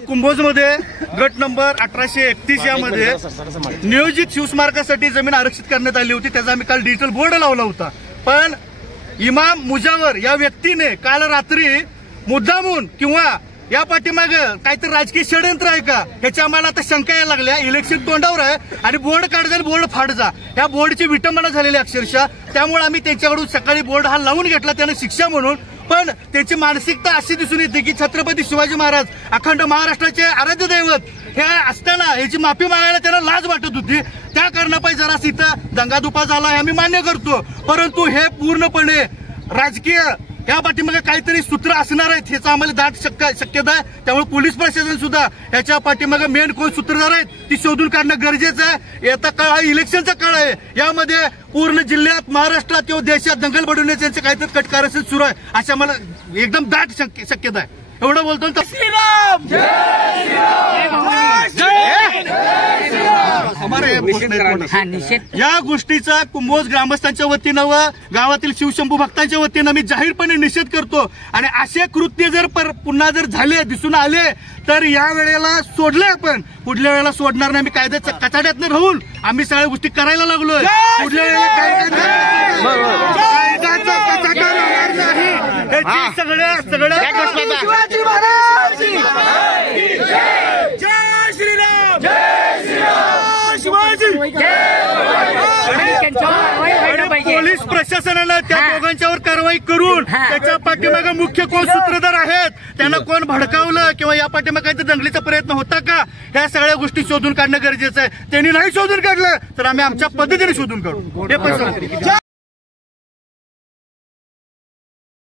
कुंभोजमध्ये गट नंबर 1831 यामध्ये नियोजित शिवस्मारकासाठी जमीन आरक्षित करण्यात आली होती। त्याचा आम्ही काल डिजिटल बोर्ड लावला होता, पण इमाम मुजावर या व्यक्तीने काल रात्री मुद्दामून किंवा या पाठीमागे काहीतरी राजकीय षडयंत्र आहे का ह्याची आम्हाला आता शंका यायला लागल्या। इलेक्शन तोंडावर आहे आणि बोर्ड काढजा बोर्ड फाडजा, या बोर्डची विटंबना झालेली अक्षरशः। त्यामुळे आम्ही त्यांच्याकडून सकाळी बोर्ड हा लावून घेतला त्याने शिक्षा म्हणून, पण त्यांची मानसिकता अशी दिसून येते की छत्रपती शिवाजी महाराज अखंड महाराष्ट्राचे आराध्य दैवत हे असताना याची माफी मागायला त्यांना लाज वाटत होती। त्या कारणापायी जरा इथं दंगादुपा झाला हे आम्ही मान्य करतो, परंतु हे पूर्णपणे राजकीय या पाठीमागे काहीतरी सूत्र असणार आहेत ह्याचा आम्हाला दाट शक्यता आहे। त्यामुळे पोलीस प्रशासन सुद्धा याच्या पाठीमागे मेन कोण सूत्रधार आहेत ती शोधून काढणं गरजेचं आहे। येता काळ हा इलेक्शनचा काळ आहे, यामध्ये पूर्ण जिल्ह्यात महाराष्ट्रात किंवा देशात दंगल बडवण्याचे काहीतरी कटकारस्थान सुरू आहे अशा मला एकदम दाट शक्यता आहे। एवढं बोलतो श्रीराम या गोष्टीचा कुंभोज ग्रामस्थांच्या वतीनं व गावातील शिवशंभू भक्तांच्या वतीनं मी जाहीरपणे निषेध करतो। आणि असे कृत्य जर पुन्हा जर झाले दिसून आले तर या वेळेला सोडले आपण, पुढल्या वेळेला सोडणार नाही। आम्ही कायद्याच्या कचाट्यात राहून आम्ही सगळ्या गोष्टी करायला लागलोय। पुढल्या वेळेला कायद्याचा कचाटा राहणार नाही याची सगळ्या शिवाजी महाराज जय श्रीराम जय श्रीराम शिवाजी। पोलीस प्रशासनानं त्या दोघांच्यावर कारवाई करून त्याच्या पाठीमागे मुख्य कोण सूत्रधार आहेत त्यांना कोण भडकावलं किंवा या पाठीमागे काहीतरी दंगलीचा प्रयत्न होता का ह्या सगळ्या गोष्टी शोधून काढणं गरजेचं आहे। त्यांनी नाही शोधून काढलं तर आम्ही आमच्या पद्धतीने शोधून काढू हे पण